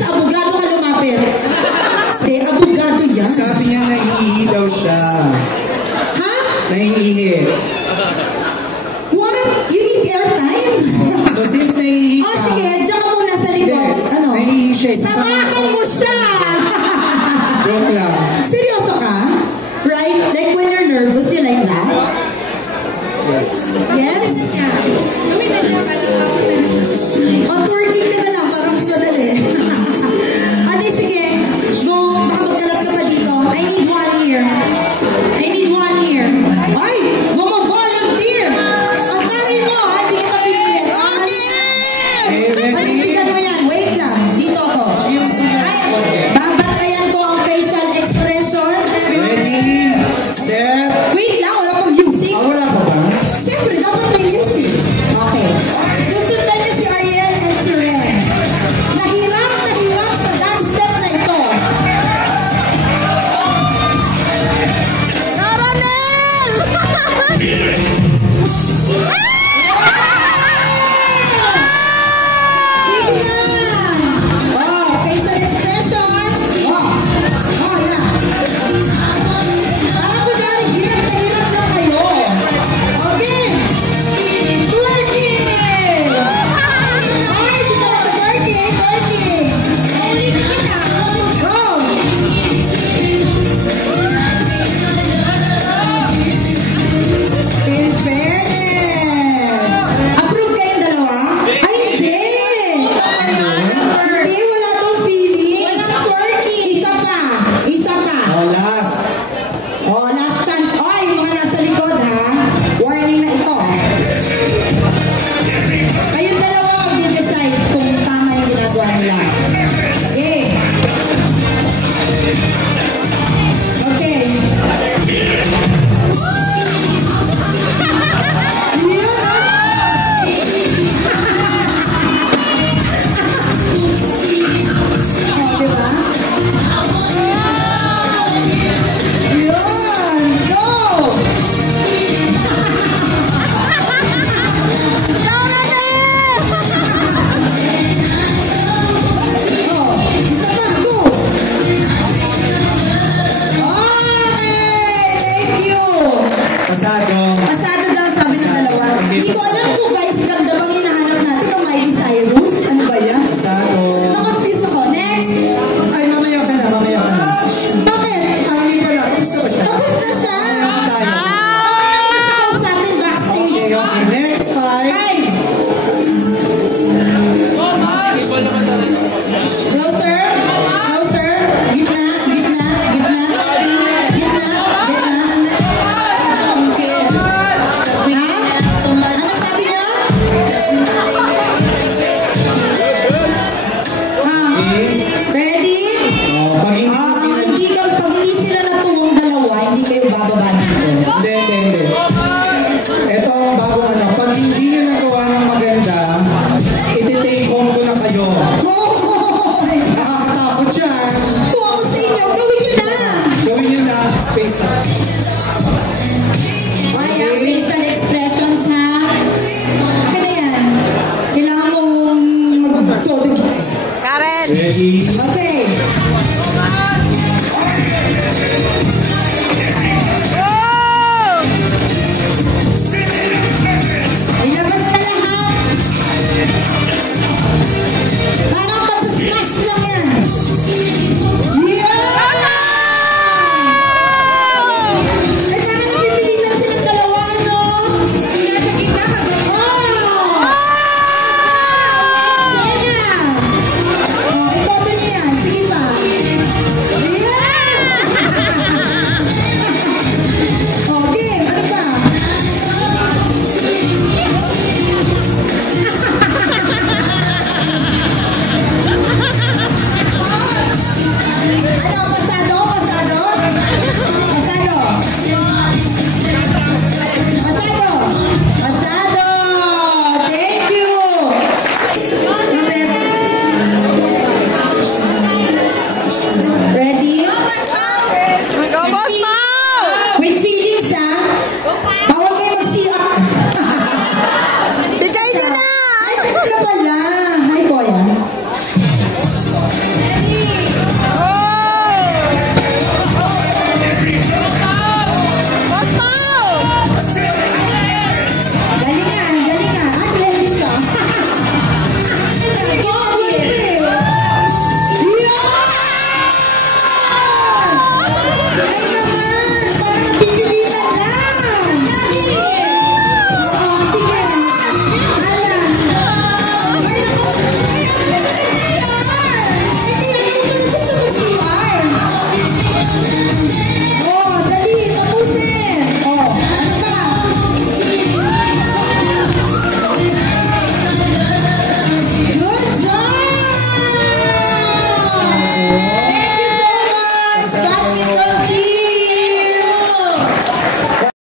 sa abogado ka lumapit. Hindi, abogado yan. Sabi niya naiihi daw siya. Ha? Naiihi. What? You need airtime? So since naiihi ka... Oh, sige, diyan ka muna sa likod. Ano? Naiihi siya. Samahan mo siya! Joke lang. Seryoso ka? Right? Like when you're nervous, you like that? Yes. Yes? O, twerking ka na lang, parang mas madali. Ate, sige. Go, baka magkalat ka pa dito. I need one here. I need one here. Ay! Volunteer! Ang taray mo, ha? Hindi kita pipilit. Panindigan mo yan. Wait lang. Dito ako. Babantayan ko ang facial expression. Ready, set. Wait lang, wala pang music. Wala pa ba? Siyempre, dapat may music. Okay. Susundan niyo si Ariel and si Ren. Nahirap sa dance step na ito. Caramel! Sige na! Oh, facial expression. Oh, yeah. Parang kunwari, hirap na kayo. Okay. Twerking! Ay, dito na, twerking. Go! In fairness. Approve kayong dalawa? Ay, hindi. Hindi, wala tong feeling. Walang twerking. Isa pa. Oh, last. Oh, last chance. Oy, mga nasa likod, ha? Warning na ito. Kayong dalawa mag-decide kung tama yung ginagawa nila. Okay. Okay. Yun, oh, diba? Yun! Go! Oh, isa pa, go! Okay! Thank you! Pasado. Pasado daw sabi ng dalawa. Hindi ko alam kung vice ganda bang hinahanap natin o Miley Cyrus. Ano ba yan? Pasado. Na-confuse ako. Next! Ay, mamaya ka na. Bakit? Hindi pala. Tapos na siya! Tayo. Mamaya ko siya kausapin backstage. Okay. Next five. Five! Closer! Closer! Gitna! Ano sabi niya? Ready? Pag hindi Pag hindi sila natuwang dalawa, hindi kayo bababa dito. Hindi. Ito ang bagong ano. Pag hindi nyo nagawa ng maganda, iti-take home ko na kayo. Nakakatakot siya. Kung ako sa inyo, gawin nyo na. Gawin nyo na. Space na. Ay, ang facial expressions, ha? Akin na yan. Kailangan mong mag-todo gits. Ready? Okay.